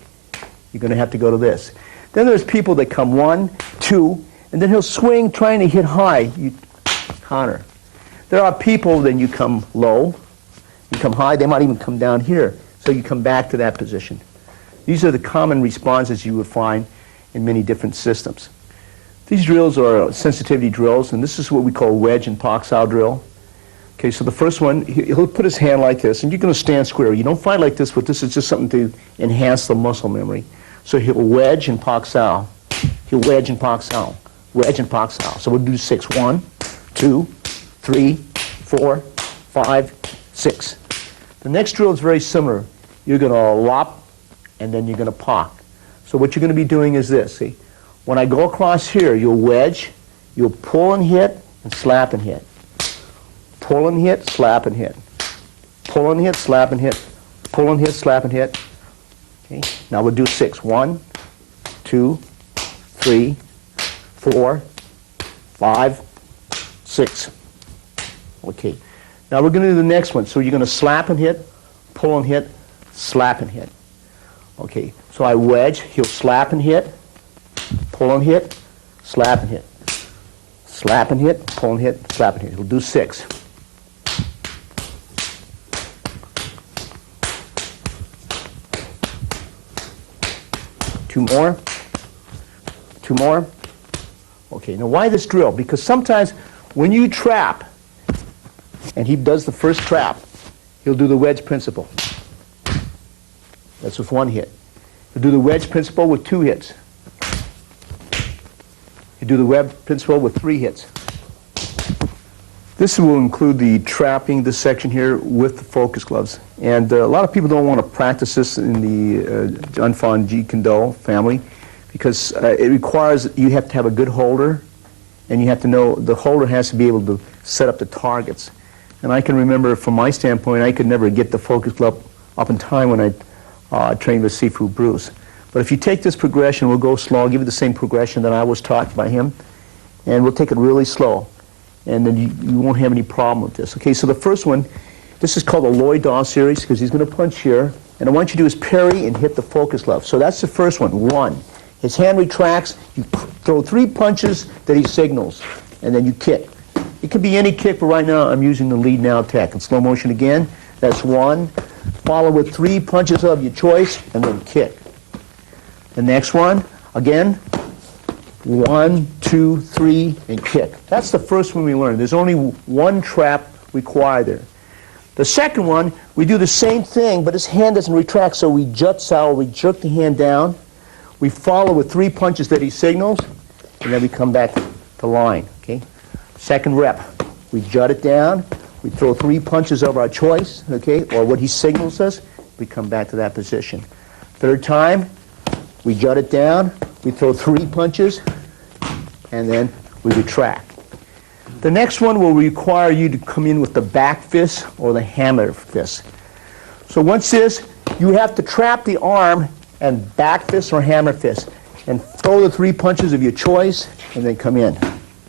you're going to have to go to this. Then there's people that come 1, 2, and then he'll swing trying to hit high. You counter. There are people, then you come low, you come high, they might even come down here. So you come back to that position. These are the common responses you would find in many different systems. These drills are sensitivity drills, and this is what we call wedge and Pak-Sao drill. Okay, so the first one, he'll put his hand like this, and you're going to stand square. You don't fight like this, but this is just something to enhance the muscle memory. So he'll wedge and Pak-Sao. He'll wedge and Pak-Sao. Wedge and Pak-Sao. So we'll do 6. 1, 2, 3, 4, 5, 6. The next drill is very similar. You're going to lop, and then you're going to Pak. So what you're going to be doing is this, see? When I go across here, you'll wedge, you'll pull and hit, and slap and hit. Pull and hit, slap and hit. Pull and hit, slap and hit. Pull and hit, slap and hit. Okay? Now we'll do 6. 1, 2, 3, 4, 5, 6. Okay. Now we're going to do the next one. So you're going to slap and hit, pull and hit, slap and hit. Okay. So I wedge, he'll slap and hit, pull and hit, slap and hit. Slap and hit, pull and hit, slap and hit. We'll do 6. Two more. 2 more. Okay, now why this drill? Because sometimes when you trap, and he does the first trap, he'll do the wedge principle. That's with 1 hit. He'll do the wedge principle with 2 hits. He'll do the wedge principle with 3 hits. This will include the trapping, this section here, with the focus gloves. And a lot of people don't want to practice this in the Unfan Jeet Kune Do family because it requires, you have to have a good holder, and you have to know, the holder has to be able to set up the targets. And I can remember, from my standpoint, I could never get the focus glove up in time when I trained with Sifu Bruce. But if you take this progression, we'll go slow. I'll give you the same progression that I was taught by him, and we'll take it really slow, and then you won't have any problem with this. Okay, so the first one, this is called the Lloyd-Daw series because he's going to punch here, and I want you to do is parry and hit the focus left. So that's the first one. 1. His hand retracts. You throw 3 punches that he signals, and then you kick. It could be any kick, but right now I'm using the lead now attack. In slow motion again, that's 1. Follow with 3 punches of your choice, and then kick. The next one, again, 1, 2, 3, and kick. That's the first one we learned. There's only 1 trap required there. The second one, we do the same thing, but his hand doesn't retract, so we jutsu, we jerk the hand down. We follow with 3 punches that he signals, and then we come back to line. Okay. Second rep, we jut it down. We throw 3 punches of our choice, okay, or what he signals us. We come back to that position. Third time, we jut it down, we throw 3 punches, and then we retract. The next one will require you to come in with the back fist or the hammer fist. So once this, you have to trap the arm and back fist or hammer fist, and throw the 3 punches of your choice, and then come in.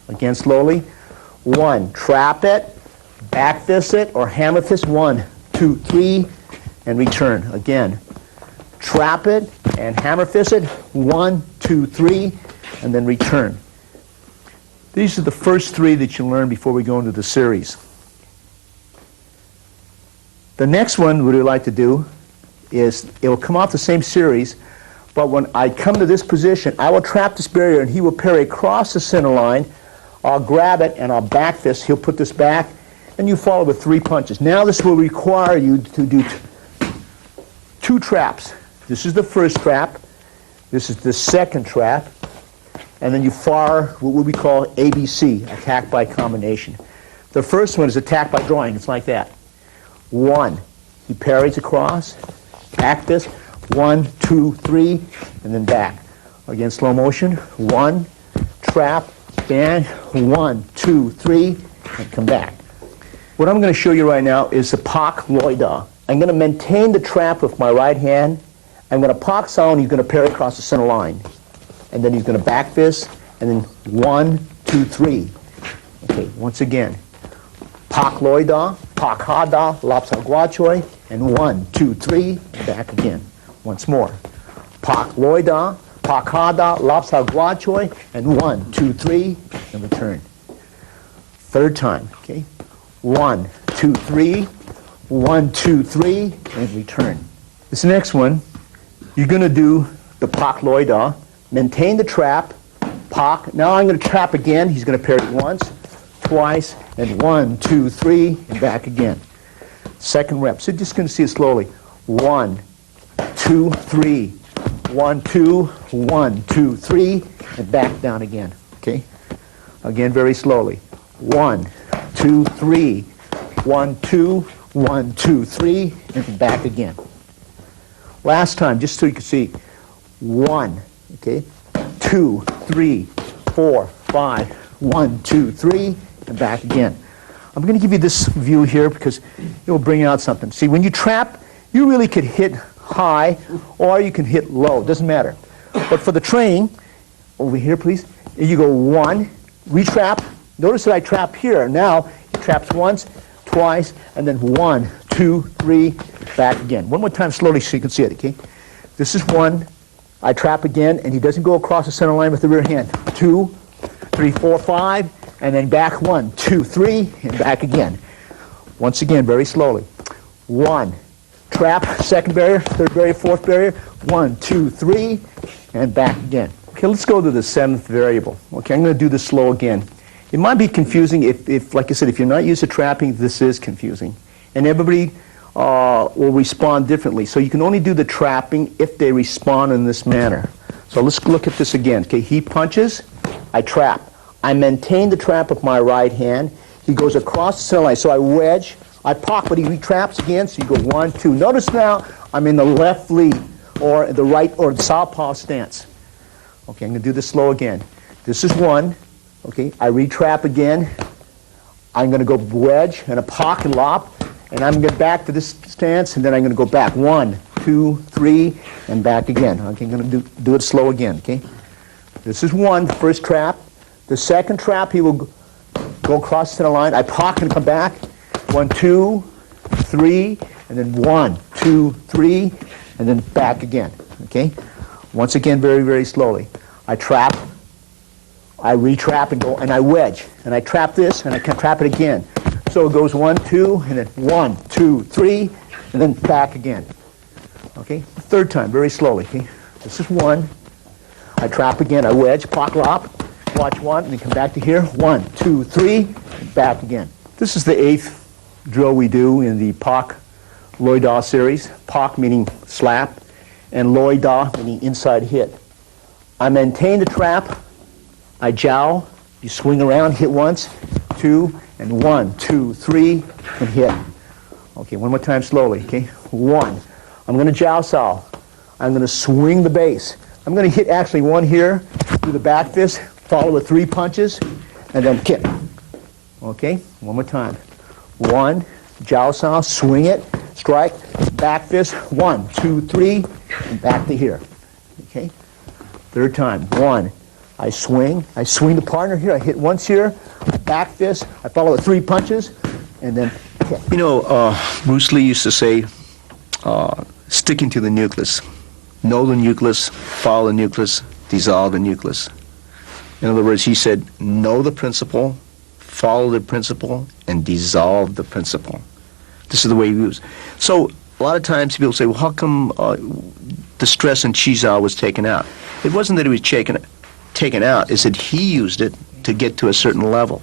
Again, slowly. 1, trap it, back fist it, or hammer fist. 1, 2, 3, and return. Again. Trap it and hammer fist it. 1, 2, 3, and then return. These are the first 3 that you learn before we go into the series. The next one what we like to do is it will come off the same series, but when I come to this position, I will trap this barrier and he will parry across the center line. I'll grab it and I'll back fist. He'll put this back, and you follow with 3 punches. Now this will require you to do 2 traps. This is the first trap. This is the second trap. And then you fire what we call ABC, attack by combination. The first one is attack by drawing. It's like that. 1, he parries across, back fist. 1, 2, 3, and then back. Again, slow motion. 1, trap, bang. 1, 2, 3, and come back. What I'm going to show you right now is the Pak Lloyd-Daw. I'm going to maintain the trap with my right hand. I'm going to Pak sound, he's going to parry across the center line. And then he's going to back fist, and then 1, 2, 3. Okay, once again. Pak Lloyd-Daw, Pak Ha-Da, Lapsa Guachoy, and 1, 2, 3, and back again. Once more. Pak Lloyd-Daw, Pak Ha-Da, Lapsa Guachoy, and 1, 2, 3, and return. Third time, okay? 1, 2, 3, 1, 2, 3, and return. This next one, you're going to do the Pak Lloyd-Daw, maintain the trap, Pak. Now I'm going to trap again. He's going to parry once, twice, and 1, 2, 3, and back again. Second rep. So just going to see it slowly. 1, 2, 3, 1, 2, 1, 2, 3, and back down again. Okay? Again, very slowly. 1, 2, 3, 1, 2, 1, 2, 3, and back again. Last time, just so you can see. 1, okay? 2, 3, 4, 5, 1, 2, 3, and back again. I'm going to give you this view here because it will bring out something. See, when you trap, you really could hit high or you can hit low. Doesn't matter. But for the training, over here, please, you go 1, retrap. Notice that I trap here. Now, he traps once, twice, and then 1, 2, 3, back again. One more time slowly so you can see it, okay? This is 1. I trap again, and he doesn't go across the center line with the rear hand. 2, 3, 4, 5, and then back 1, 2, 3, and back again. Once again, very slowly. 1, trap, second barrier, third barrier, fourth barrier, 1, 2, 3, and back again. Okay, let's go to the 7th variable. Okay, I'm going to do this slow again. It might be confusing if, like I said, if you're not used to trapping, this is confusing. And everybody will respond differently. So you can only do the trapping if they respond in this manner. So let's look at this again. Okay, he punches, I trap. I maintain the trap with my right hand. He goes across the center line. So I wedge, I pop, but he retraps again. So you go 1, 2. Notice now I'm in the left lead or the right or the southpaw stance. Okay, I'm going to do this slow again. This is 1. Okay, I retrap again. I'm going to go wedge and a pock and lop, and I'm going to get back to this stance, and then I'm going to go back. 1, 2, 3, and back again. Okay, I'm going to do it slow again, okay? This is one, the first trap. The second trap, he will go across the center line. I pocket and come back. 1, 2, 3, and then 1, 2, 3, and then back again, okay? Once again, very, very slowly. I trap, I retrap and go, and I wedge. And I trap this, and I can trap it again. So it goes 1, 2, and then 1, 2, 3, and then back again. Okay? Third time, very slowly. Okay? This is 1. I trap again, I wedge, pock lop, watch 1, and then come back to here. 1, 2, 3, and back again. This is the 8th drill we do in the Pock Loy-Da series. Pock meaning slap, and Loy-Da meaning inside hit. I maintain the trap, I jowl, you swing around, hit once, 2, and 1, 2, 3, and hit. Okay, one more time slowly, okay? 1. I'm going to jowl saw. I'm going to swing the base. I'm going to hit actually 1 here, do the back fist, follow with 3 punches, and then kick. Okay, one more time. 1, jowl saw, swing it, strike, back fist, 1, 2, 3, and back to here. Okay, third time. 1, I swing the partner here, I hit once here, back fist, I follow with 3 punches, and then kick. You know, Bruce Lee used to say, sticking to the nucleus. Know the nucleus, follow the nucleus, dissolve the nucleus. In other words, he said, know the principle, follow the principle, and dissolve the principle. This is the way he used. So a lot of times people say, well, how come the stress in Chizao was taken out? It wasn't that it was taken out, it's that he used it to get to a certain level.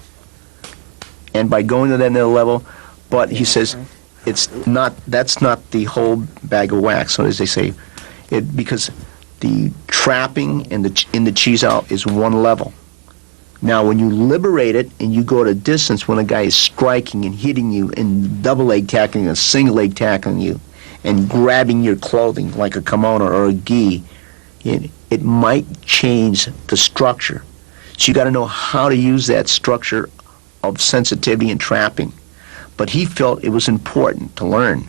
And by going to that another level, but he says, that's not the whole bag of wax, so as they say. Because the trapping in the Chizao is one level. Now, when you liberate it and you go at a distance when a guy is striking and hitting you and double leg tackling and single leg tackling you and grabbing your clothing like a kimono or a gi, it might change the structure. So you got to know how to use that structure of sensitivity and trapping. But he felt it was important to learn.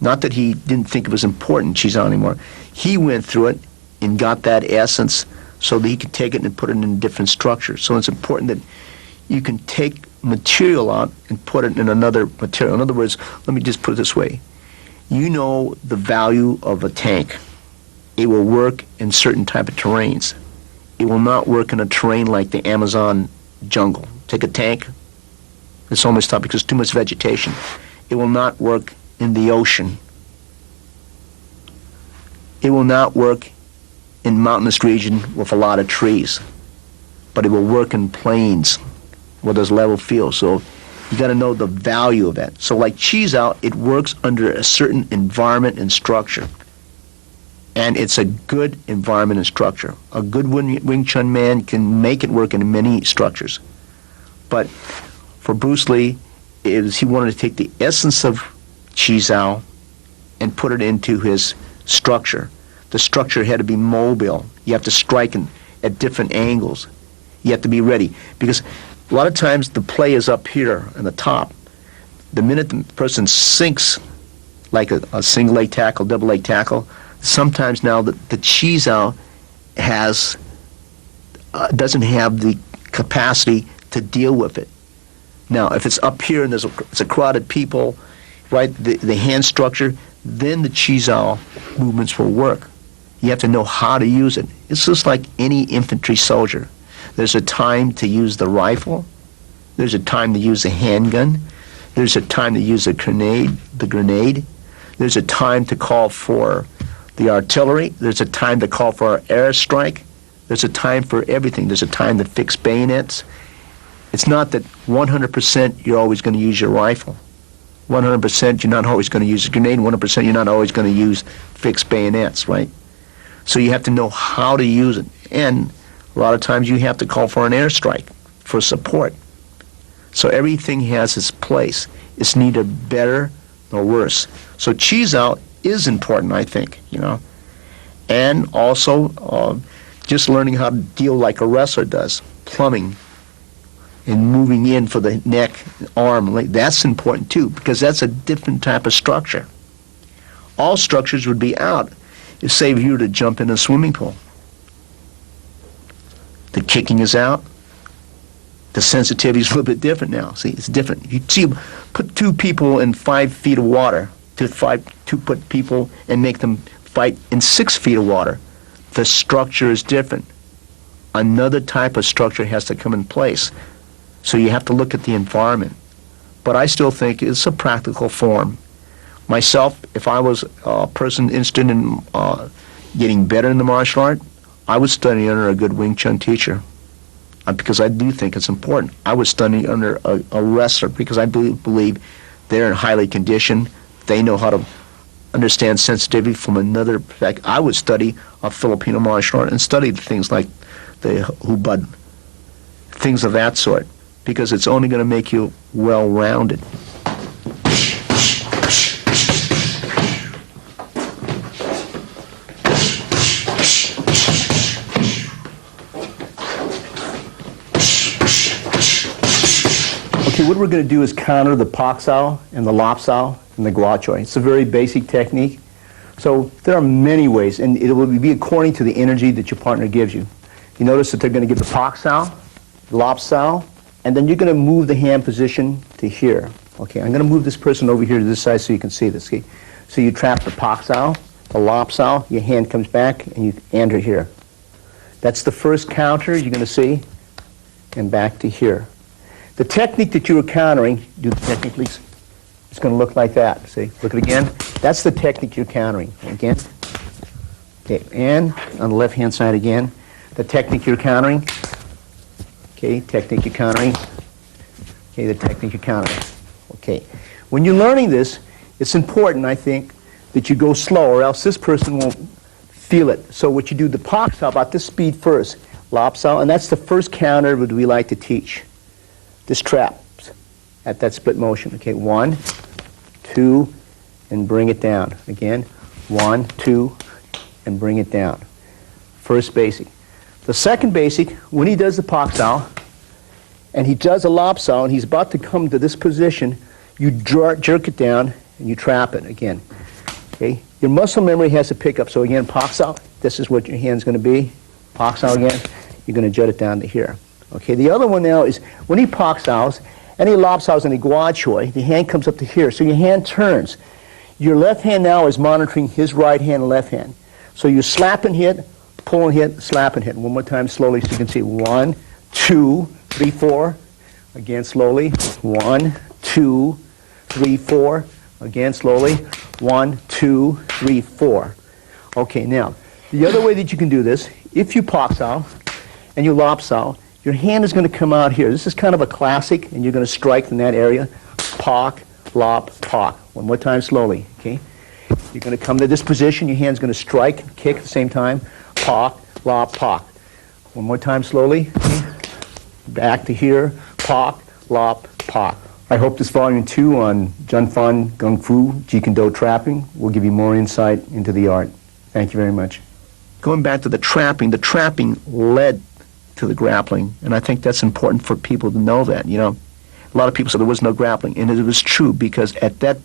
Not that he didn't think it was important, Chizao anymore. He went through it and got that essence so that he could take it and put it in a different structure. So it's important that you can take material out and put it in another material. In other words, let me just put it this way. You know the value of a tank. It will work in certain type of terrains. It will not work in a terrain like the Amazon jungle. Take a tank, it's almost tough because too much vegetation. It will not work in the ocean. It will not work in mountainous region with a lot of trees, but it will work in plains where there's level field. So you got to know the value of that. So like Chizao, it works under a certain environment and structure, and it's a good environment and structure. A good Wing Chun man can make it work in many structures, but for Bruce Lee, he wanted to take the essence of Chizao and put it into his structure. The structure had to be mobile. You have to strike at different angles. You have to be ready. Because a lot of times the play is up here in the top. The minute the person sinks, like a single leg tackle, double leg tackle, sometimes now the Chizao doesn't have the capacity to deal with it. Now, if it's up here and it's a crowded people, right, the hand structure, then the Chizao movements will work. You have to know how to use it. It's just like any infantry soldier. There's a time to use the rifle. There's a time to use the handgun. There's a time to use the grenade. There's a time to call for the artillery. There's a time to call for our airstrike. There's a time for everything. There's a time to fix bayonets. It's not that 100% you're always going to use your rifle. 100% you're not always going to use a grenade. 100% you're not always going to use fixed bayonets, right? So you have to know how to use it. And a lot of times you have to call for an airstrike for support. So everything has its place. It's neither better nor worse. So Chizao is important, I think, And also just learning how to deal like a wrestler does, plumbing and moving in for the neck, arm, leg. That's important too, because that's a different type of structure. all structures would be out. If, say, you were to jump in a swimming pool. The kicking is out. The sensitivity is a little bit different now. See, it's different. You see, put two people in 5 feet of water, to put people and make them fight in 6 feet of water. The structure is different. Another type of structure has to come in place. So you have to look at the environment. But I still think it's a practical form. Myself, if I was a person interested in getting better in the martial art, I would study under a good Wing Chun teacher. Because I do think it's important. I would study under a wrestler because I believe they're highly conditioned. They know how to understand sensitivity from another perspective. I would study a Filipino martial art and study things like the hubad, things of that sort, because it's only going to make you well-rounded. Okay, what we're going to do is counter the pak sao and the lap sao and the gua choi. It's a very basic technique. So there are many ways, and it will be according to the energy that your partner gives you. You notice that they're going to give the pak sao, lap sao, and then you're going to move the hand position to here. Okay, I'm going to move this person over here to this side so you can see this. Okay? So you trap the pak sao, the lap sao, your hand comes back, and you enter here. That's the first counter you're going to see, and back to here. The technique that you were countering, do the technique please. It's going to look like that. See, look at it again. That's the technique you're countering. Again. Okay, and on the left-hand side again. The technique you're countering. Okay, technique you're countering. Okay, the technique you're countering. Okay. When you're learning this, it's important, I think, that you go slow, or else this person won't feel it. So what you do, the pak sao, about this speed first, lap sao, and that's the first counter that we like to teach. This trap at that split motion. Okay, 1, 2, and bring it down. Again, 1, 2, and bring it down. First basic. The second basic, when he does the pak sao, and he does a lap sao, and he's about to come to this position, you jerk it down, and you trap it again. Okay, your muscle memory has to pick up. So again, pak sao, this is what your hand's going to be. Pak sao again, you're going to jut it down to here. Okay, the other one now is when he pak saos, and he lap saos and he gua choi, the hand comes up to here. So your hand turns. Your left hand now is monitoring his right hand and left hand. So you slap and hit, pull and hit, slap and hit. One more time slowly so you can see. 1, 2, 3, 4. Again slowly. 1, 2, 3, 4. Again slowly. 1, 2, 3, 4. Okay, now, the other way that you can do this, if you pak sao and you lap sao, your hand is going to come out here. This is kind of a classic, and you're going to strike in that area. Pak, lap, pak. One more time slowly, okay? You're going to come to this position. Your hand's going to strike, kick at the same time. Pak, lap, pak. One more time slowly. Okay? Back to here. Pak, lap, pak. I hope this volume 2 on Junfan Gung Fu, JKD Trapping will give you more insight into the art. Thank you very much. Going back to the trapping led to the grappling, and I think that's important for people to know that. You know, a lot of people said there was no grappling, and it was true because at that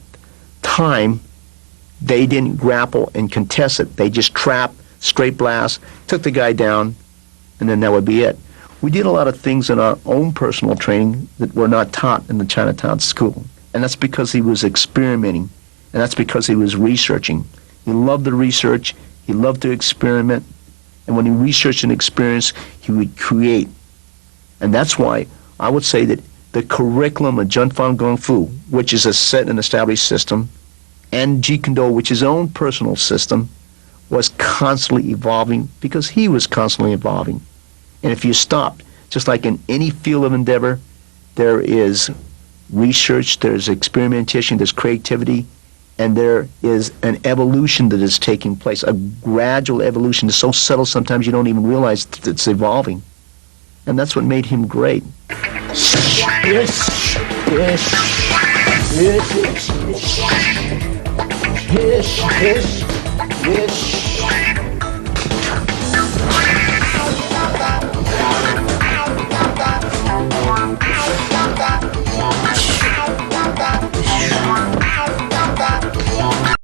time they didn't grapple and contest it. They just trapped, straight blast, took the guy down, and then that would be it. We did a lot of things in our own personal training that were not taught in the Chinatown school, and that's because he was experimenting, and that's because he was researching. He loved the research, he loved to experiment, and when he researched and experienced, he would create. And that's why I would say that the curriculum of Junfan Gung Fu, which is a set and established system, and JKD, which is his own personal system, was constantly evolving because he was constantly evolving. And if you stopped, just like in any field of endeavor, there is research, there's experimentation, there's creativity, and there is an evolution that is taking place, a gradual evolution. It's so subtle sometimes you don't even realize that it's evolving. And that's what made him great. Yes.